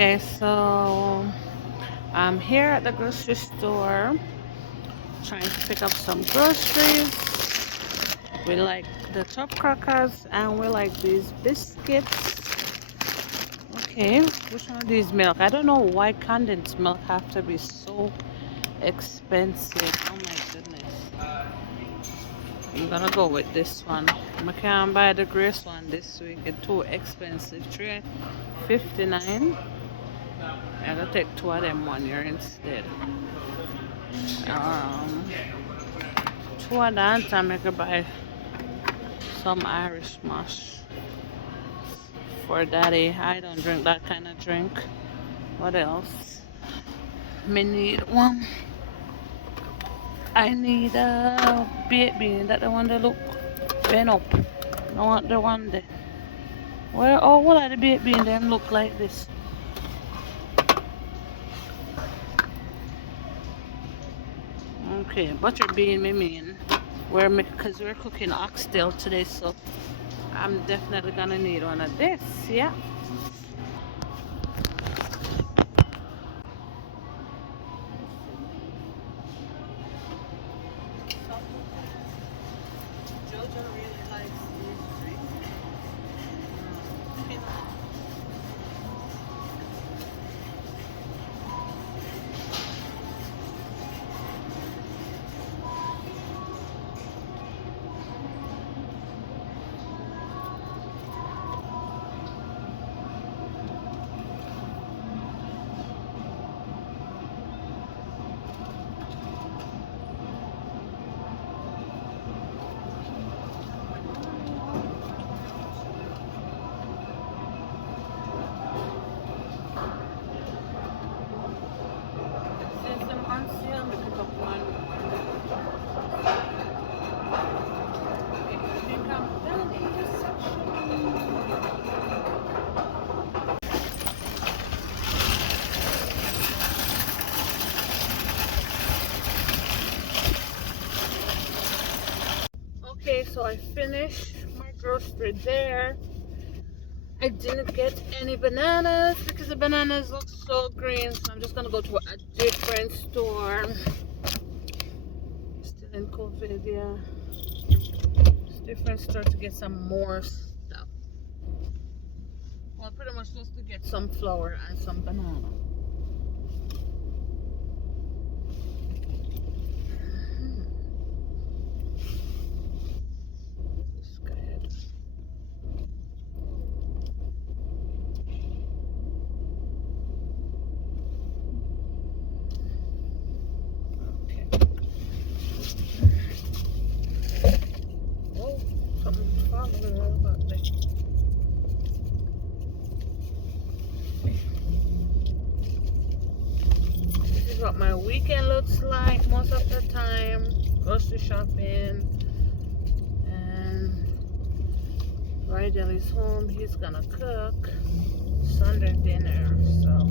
Okay, so I'm here at the grocery store trying to pick up some groceries. We like the top crackers and we like these biscuits. Okay, which one of these milk? I don't know why condensed milk have to be so expensive. Oh my goodness. I'm gonna go with this one. I can't buy the grace one this week. It's too expensive. $3.59. I'm gonna take two of them 1 year instead. Um, two of that time I could buy some Irish mash for daddy. I don't drink that kind of drink. What else? Me need one. I need a baked bean. That the one that look bent up. I want the one there. Where all of the baked bean them look like this. Okay, butter bean me mean. Because we're cooking oxtail today, so I'm definitely gonna need one of this, yeah. Jojo really likes these drinks. Since I'm on sale, we pick up one. I think I'm done in this section. Okay, so I finished my grocery there. I didn't get any bananas because the bananas look so green, so I'm just gonna go to a different store. Still in COVID, yeah. It's a different store to get some more stuff. Well, pretty much just to get some flour and some banana. This guy had okay. Oh, something's following all about this. This is what my weekend looks like most of the time. Grocery shopping. And Rydell is home. He's gonna cook Sunday dinner. So